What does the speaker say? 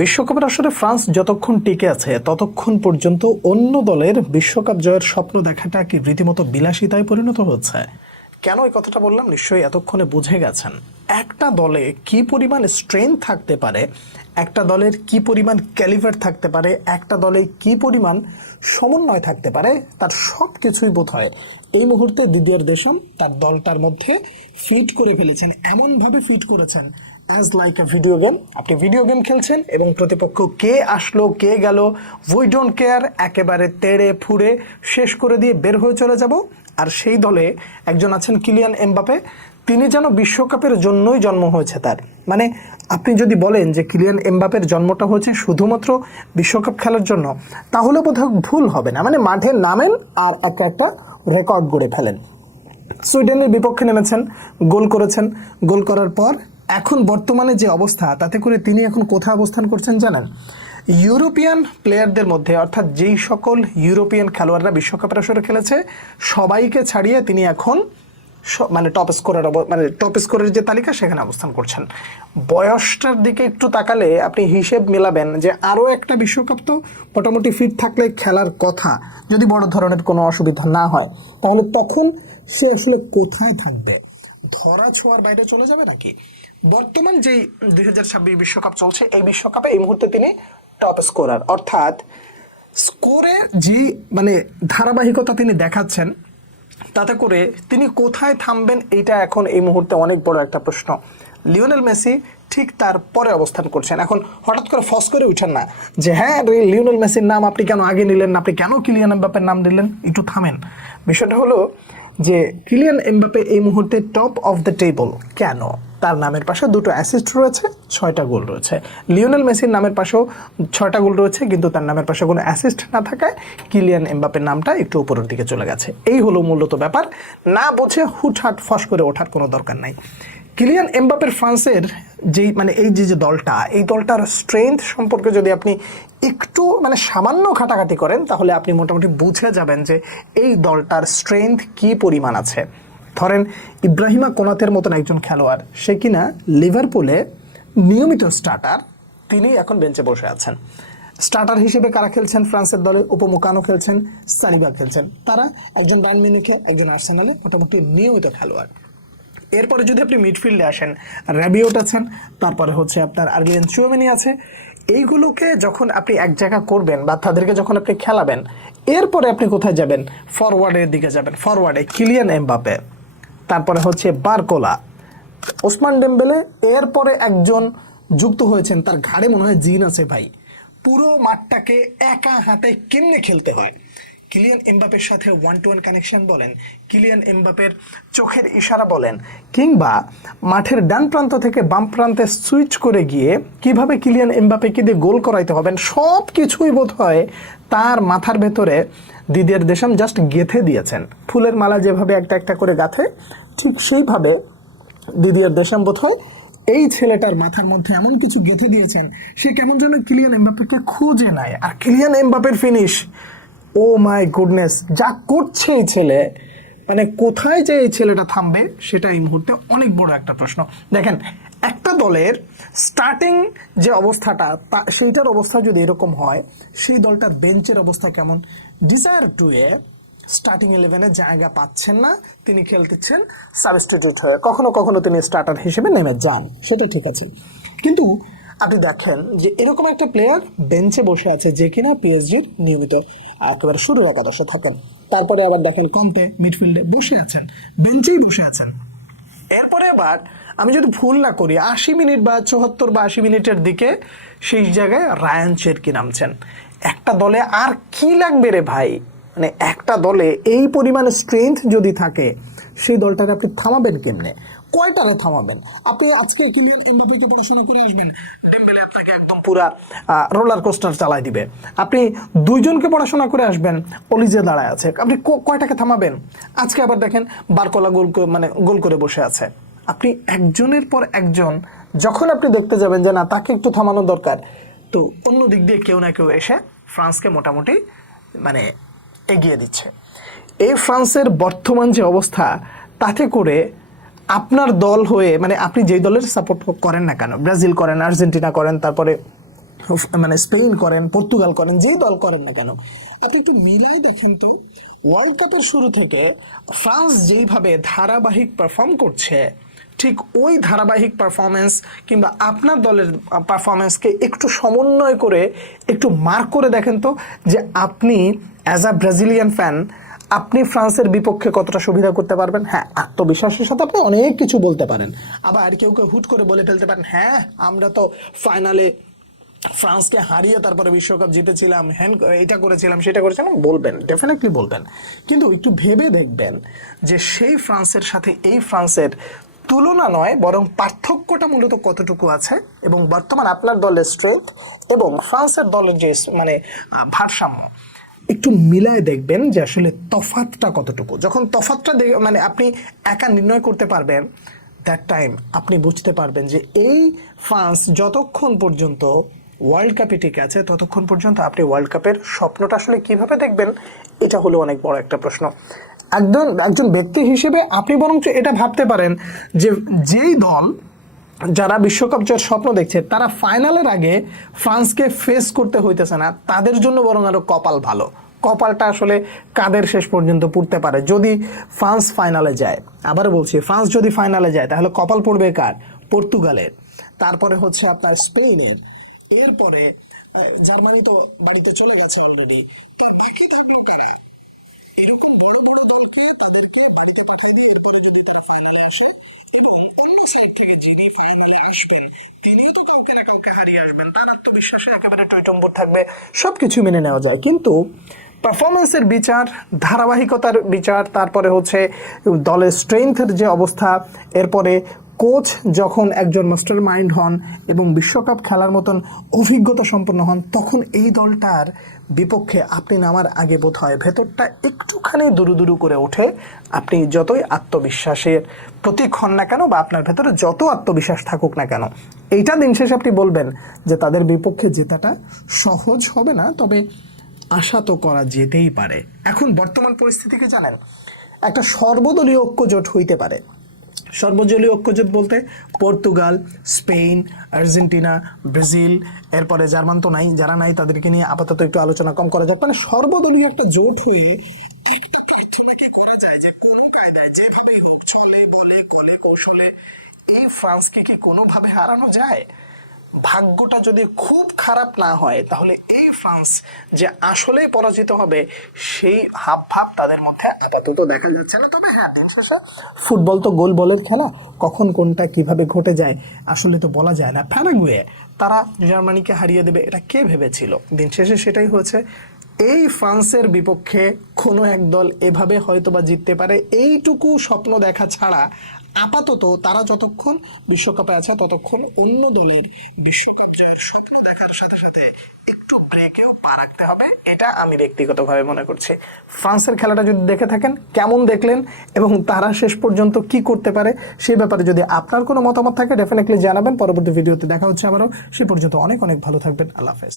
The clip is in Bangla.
বিশ্বকাপের আসরে ফ্রান্স যতক্ষণ টিকে আছে ততক্ষণ পর্যন্ত অন্য দলের বিশ্বকাপ জয়ের স্বপ্ন দেখাটা কি রীতিমতো বিলাসিতায় পরিণত হচ্ছে। কেন এই কথাটা বললাম নিশ্চয়ই এতক্ষণে বুঝে গেছেন। একটা দলে কি পরিমাণ স্ট্রেংথ থাকতে পারে, একটা দলের কি পরিমাণ ক্যালিভার থাকতে পারে, একটা দলে কি পরিমাণ সমন্বয় থাকতে পারে, তার সব কিছুই বোধ হয় এই মুহূর্তে দিদিয়ার দেশম তার দলটার মধ্যে ফিট করে ফেলেছেন। এমনভাবে ফিট করেছেন as like a video game. আপনি ভিডিও গেম খেলছেন এবং প্রতিপক্ষ কে আসলো কে গেল উই ডোন্ট কেয়ার, একেবারে তেড়ে ফুড়ে শেষ করে দিয়ে বের হয়ে চলে যাব। আর সেই দলে একজন আছেন কিলিয়ান এমবাপে, তিনি যেন বিশ্বকাপের জন্যই জন্ম হয়েছে তার। মানে আপনি যদি বলেন যে কিলিয়ান এমবাপের জন্মটা হয়েছে শুধুমাত্র বিশ্বকাপ খেলার জন্য, তাহলে বোধহয় ভুল হবে না। মানে মাঠে নামেন আর একটা একটা রেকর্ড গড়ে ফেলেন। সুইডেনের বিপক্ষে নেমেছেন, গোল করেছেন, গোল করার পর এখন বর্তমানে যে অবস্থা তাতে করে তিনি এখন কোথায় অবস্থান করছেন জানেন? ইউরোপিয়ান প্লেয়ারদের মধ্যে, অর্থাৎ যেই সকল ইউরোপিয়ান খেলোয়াড়রা বিশ্বকাপের আসরে খেলেছে সবাইকে ছাড়িয়ে তিনি এখন মানে টপ স্কোরের যে তালিকা সেখানে অবস্থান করছেন। বয়সটার দিকে একটু তাকালে আপনি হিসেব মেলাবেন যে আরও একটা বিশ্বকাপ তো মোটামুটি ফিট থাকলে খেলার কথা, যদি বড় ধরনের কোনো অসুবিধা না হয়, তাহলে তখন সে আসলে কোথায় থাকবে? ধরা ছোঁয়ার বাইরে চলে যাবে নাকি? বর্তমান যেই 2026 বিশ্বকাপ চলছে, এই বিশ্বকাপে এই মুহূর্তে তিনি টপ স্কোরার, অর্থাৎ স্কোরে যে মানে ধারাবাহিকতা তিনি দেখাচ্ছেন, তাতে করে তিনি কোথায় থামবেন এইটা এখন এই মুহূর্তে অনেক বড় একটা প্রশ্ন। লিওনেল মেসি ঠিক তার পরে অবস্থান করছেন। এখন হঠাৎ করে ফস করে উঠেন না যে হ্যাঁ লিওনেল মেসির নাম আপনি কেন আগে নিলেন না, আপনি কেন কিলিয়ান এমবাপের নাম দিলেন, একটু থামেন। বিষয়টা হলো যে কিলিয়ান এমবাপে এই মুহূর্তে টপ অফ দ্য টেবল কেন? তার নামের পাশে 2টো অ্যাসিস্ট রয়েছে, 6টা গোল রয়েছে। লিওনেল মেসির নামের পাশেও 6টা গোল রয়েছে, কিন্তু তার নামের পাশে কোনো অ্যাসিস্ট না থাকায় কিলিয়ান এমবাপের নামটা একটু উপরের দিকে চলে গেছে। এই হলো মূলত ব্যাপার। না বুঝে হুটহাট ফস করে ওঠার কোনো দরকার নাই। কিলিয়ান এমবাপের ফ্রান্সের যেই এই যে দলটা, এই দলটার স্ট্রেংথ সম্পর্কে যদি আপনি একটু সামান্য ঘাটাঘাটি করেন, তাহলে আপনি মোটামুটি বুঝে যাবেন যে এই দলটার স্ট্রেংথ কি পরিমাণ আছে। ধরেন ইব্রাহিমা কোনাতের মতন একজন খেলোয়াড়, সে কিনা লিভারপুলে নিয়মিত স্টার্টার, তিনি এখন বেঞ্চে বসে আছেন। স্টার্টার হিসেবে কারা খেলছেন ফ্রান্সের দলে? উপমুকানো খেলছেন, সালিবা খেলছেন। তারা একজন বায়ার্ন মিউনিখে, একজন আর্সেনালে মোটামুটি নিয়মিত খেলোয়াড়। এরপরে যদি আপনি মিডফিল্ডে আসেন, র্যাবিওট আছেন, তারপরে হচ্ছে আপনার আর্লিয়ান চুয়ামেনি আছে। এইগুলোকে যখন আপনি এক জায়গা করবেন বা তাদেরকে যখন আপনি খেলাবেন, এরপরে আপনি কোথায় যাবেন? ফরওয়ার্ডের দিকে যাবেন। ফরওয়ার্ডে কিলিয়ান এমবাপে, তারপরে হচ্ছে বারকোলা, ওসমান ডেম্বেলে, এরপরে একজন যুক্ত হয়েছেন, তার ঘাড়ে মনে হয় জিন আছে ভাই। পুরো মাঠটাকে একা হাতে কেমনে খেলতে হয়, কিলিয়ান এমবাপের সাথে 1-to-1 কানেকশন বলেন, কিলিয়ান এমবাপের চোখের ইশারা বলেন, কিংবা মাঠের ডান প্রান্ত থেকে বাম প্রান্তে সুইচ করে গিয়ে কিভাবে কিলিয়ান এমবাপেকে দিয়ে গোল করাইতে হবেন, সব কিছুই বোধ হয় তার মাথার ভেতরে দিদিয়ার দেশম জাস্ট গেঁথে দিয়েছেন। ফুলের মালা যেভাবে একটা একটা করে গাঁথে, ঠিক সেইভাবে দিদিয়ার দেশম বোধ হয় এই ছেলেটার মাথার মধ্যে এমন কিছু গেঁথে দিয়েছেন, সে কেমন যেন কিলিয়ান এমবাপেকে খুঁজে নেয়। আর কিলিয়ান এমবাপের ফিনিশ, ও মাই গুডনেস, যা করছে এই ছেলে, কোথায় যে এই ছেলেটা থামবে সেটা এই মুহূর্তে অনেক বড় একটা প্রশ্ন। দেখেন, একটা দলের স্টার্টিং যে অবস্থাটা, সেইটার অবস্থা যদি এরকম হয়, সেই দলটার বেঞ্চের অবস্থা কেমন? ডিজায়ার টুয়ে স্টার্টিং 11-এ জায়গা পাচ্ছেন না, তিনি খেলতেছেন সাবস্টিটিউট হয়ে, কখনো কখনো তিনি স্টার্টার হিসেবে নেমে যান, সেটা ঠিক আছে। কিন্তু আপনি দেখেন যে এরকম একটা প্লেয়ার বেঞ্চে বসে আছে যে কিনা পিএসজির নিয়মিত একেবারে শুরুর একাদশে থাকেন। তারপরে আবার দেখেন কন্তে মিডফিল্ডে বসে আছেন, বেঞ্চেই বসে আছেন। এরপরে আবার আমি যদি ভুল না করি 80 মিনিট বা 74 বা 80 মিনিটের দিকে সেই জায়গায় রায়ান চেরকি নামছেন। একটা দলে আর কি লাগবে রে ভাই? একটা দলে এই পরিমাণে স্ট্রেংথ যদি থাকে, সেই দলটাকে আপনি থামাবেন কেমনে? কয়টারে থামাবেন? আপনি আজকে কিলিয়ান এমবাপেকে পড়াশোনা করে আসবেন, ডেম্বেলে আপনাকে একদম পুরা রোলার কোস্টার চালাই দিবে। আপনি দুইজনকে পড়াশোনা করে আসবেন, অলিজে দাঁড়ায় আছে, আপনি কয়টাকে থামাবেন? আজকে আবার দেখেন বারকোলা গোল করে বসে আছে। আপনি একজনের পর একজন যখন আপনি দেখতে যাবেন যে না, তাকে একটু থামানো দরকার, তো অন্য দিক দিয়ে কেউ না কেউ এসে ফ্রান্সকে মোটামুটি এগিয়ে দিচ্ছে। এই ফ্রান্সের বর্তমান যে অবস্থা, তাতে করে আপনার দল হয়ে আপনি যেই দলের সাপোর্ট করেন না কেন, ব্রাজিল করেন, আর্জেন্টিনা করেন, তারপরে মানে স্পেন করেন, পর্তুগাল করেন, যেই দল করেন না কেন, আপনি একটু মিলাই দেখেন তো, ওয়ার্ল্ড কাপের শুরু থেকে ফ্রান্স যেইভাবে ধারাবাহিক পারফর্ম করছে, ঠিক ওই ধারাবাহিক পারফরমেন্স কিংবা আপনার দলের পারফরমেন্সকে একটু সমন্বয় করে একটু মার্ক করে দেখেন তো, যে আপনি অ্যাজ আ ব্রাজিলিয়ান ফ্যান আপনি ফ্রান্সের বিপক্ষে কতটা সুবিধা করতে পারবেন। হ্যাঁ, আত্মবিশ্বাসের সাথে আপনি অনেক কিছু বলতে পারেন, আবার কেউ কেউ হুট করে বলে ফেলতে পারেন, হ্যাঁ আমরা তো ফাইনালে ফ্রান্সকে হারিয়ে তারপরে বিশ্বকাপ জিতেছিলাম, হ্যান এটা করেছিলাম সেটা করেছিলাম, বলবেন, ডেফিনেটলি বলবেন, কিন্তু একটু ভেবে দেখবেন যে সেই ফ্রান্সের সাথে এই ফ্রান্সের তুলনা নয় বরং পার্থক্যটা মূলত কতটুকু আছে, এবং বর্তমান আপনার দলের স্ট্রেংথ এবং ফ্রান্সের দলের যে মানে ভারসাম্য একটু মিলায় দেখবেন যে আসলে তফাৎটা কতটুকু। যখন তফাৎটা মানে আপনি একা নির্ণয় করতে পারবেন, দ্যাট টাইম আপনি বুঝতে পারবেন যে এই ফ্রান্স যতক্ষণ পর্যন্ত ওয়ার্ল্ড কাপে টিকে আছে ততক্ষণ পর্যন্ত আপনি ওয়ার্ল্ড কাপের স্বপ্নটা আসলে কিভাবে দেখবেন, এটা হলো অনেক বড় একটা প্রশ্ন। একজন ব্যক্তি হিসেবে আপনি বরঞ্চ এটা ভাবতে পারেন যে যেই দল যারা বিশ্বকাপ জয়ের স্বপ্ন দেখছে তারা ফাইনালের আগে ফ্রান্সকে ফেস করতে হইতেছে না, তাদের জন্য বরং আরো কপাল ভালো। কপালটা আসলে কাদের শেষ পর্যন্ত পুড়তে পারে যদি ফ্রান্স ফাইনালে যায়। আবার বলছি, ফ্রান্স যদি ফাইনালে যায় তাহলে কপাল পড়বে কার? পর্তুগালের, তারপরে হচ্ছে আপনার স্পেনের, এরপরে জার্মানি তো বাড়িতে চলে গেছে অলরেডি, তো বাকি থাকলো কারা? এরকম বড় বড় দলকে তাদেরকে বাড়িতে পাঠিয়ে দিয়ে এরপরে যদি তারা ফাইনালে আসে, এবং অন্য সাইড থেকে যিনি ফাইনালে আসবেন তিনিও তো কাউকে না কাউকে হারিয়ে আসবেন, তার আত্মবিশ্বাসে একেবারে টইটম্বর থাকবে, সবকিছু মেনে নেওয়া যায়। কিন্তু পারফরমেন্সের বিচার, ধারাবাহিকতার বিচার, তারপরে হচ্ছে দলের স্ট্রেংথের যে অবস্থা, এরপরে কোচ যখন একজন মাস্টার মাইন্ড হন এবং বিশ্বকাপ খেলার মতন অভিজ্ঞতা সম্পন্ন হন, তখন এই দলটার বিপক্ষে আপনি নামার আগে বোধ হয় ভেতরটা একটুখানি দুরু দুরু করে ওঠে। আপনি যতই আত্মবিশ্বাসের প্রতীক হন না কেন বা আপনার ভেতরে যত আত্মবিশ্বাস থাকুক না কেন, এইটা দিন শেষে আপনি বলবেন যে তাদের বিপক্ষে জেতাটা সহজ হবে না, তবে আশা তো করা যেতেই পারে। এখন বর্তমান পরিস্থিতিকে জানেন, একটা সর্বদলীয় ঐক্যজোট হইতে পারে। সর্বদলীয় ঐক্যজোট বলতে পর্তুগাল, স্পেন, আর্জেন্টিনা, ব্রাজিল, এরপরে জার্মান তো নাই, যারা নাই তাদেরকে নিয়ে আপাতত একটু আলোচনা কম করা যাক। মানে সর্বদলীয় একটা জোট হয়ে একটা প্রার্থনাকে করা যায় যে কোনো কায়দায় যেভাবেই হোক, চলে বলে কলে কৌশলে এই ফ্রান্সকে কি কোনোভাবে হারানো যায়। ভাগ্যটা যদি খুব খারাপ না হয় তাহলে এই ফ্রান্স যে আসলেই পরাজিত হবে সেই হাব ভাব তাদের মধ্যে আপাতত দেখা যাচ্ছে না। তবে হ্যাঁ, দিন শেষে ফুটবল তো গোল বলের খেলা, কখন কোনটা কিভাবে ঘটে যায় আসলে তো বলা যায় না। প্যারাগুয়ে তারা জার্মানিকে হারিয়ে দেবে, এটা কে ভেবেছিল? দিন শেষে সেটাই হয়েছে। এই ফ্রান্সের বিপক্ষে কোনো এক দল এভাবে হয়তো বা জিততে পারে, এইটুকু স্বপ্ন দেখা ছাড়া আপাতত তারা যতক্ষণ বিশ্বকাপে আছে ততক্ষণ অন্য দলের বিশ্বকাপ জয়ের স্বপ্ন দেখার সাথে সাথে একটু ব্রেকেও পা রাখতে হবে, এটা আমি ব্যক্তিগতভাবে মনে করছি। ফ্রান্সের খেলাটা যদি দেখে থাকেন, কেমন দেখলেন এবং তারা শেষ পর্যন্ত কি করতে পারে সেই ব্যাপারে যদি আপনার কোনো মতামত থাকে ডেফিনেটলি জানাবেন। পরবর্তী ভিডিওতে দেখা হচ্ছে আবারও, সে পর্যন্ত অনেক অনেক ভালো থাকবেন। আল্লাহ হাফেজ।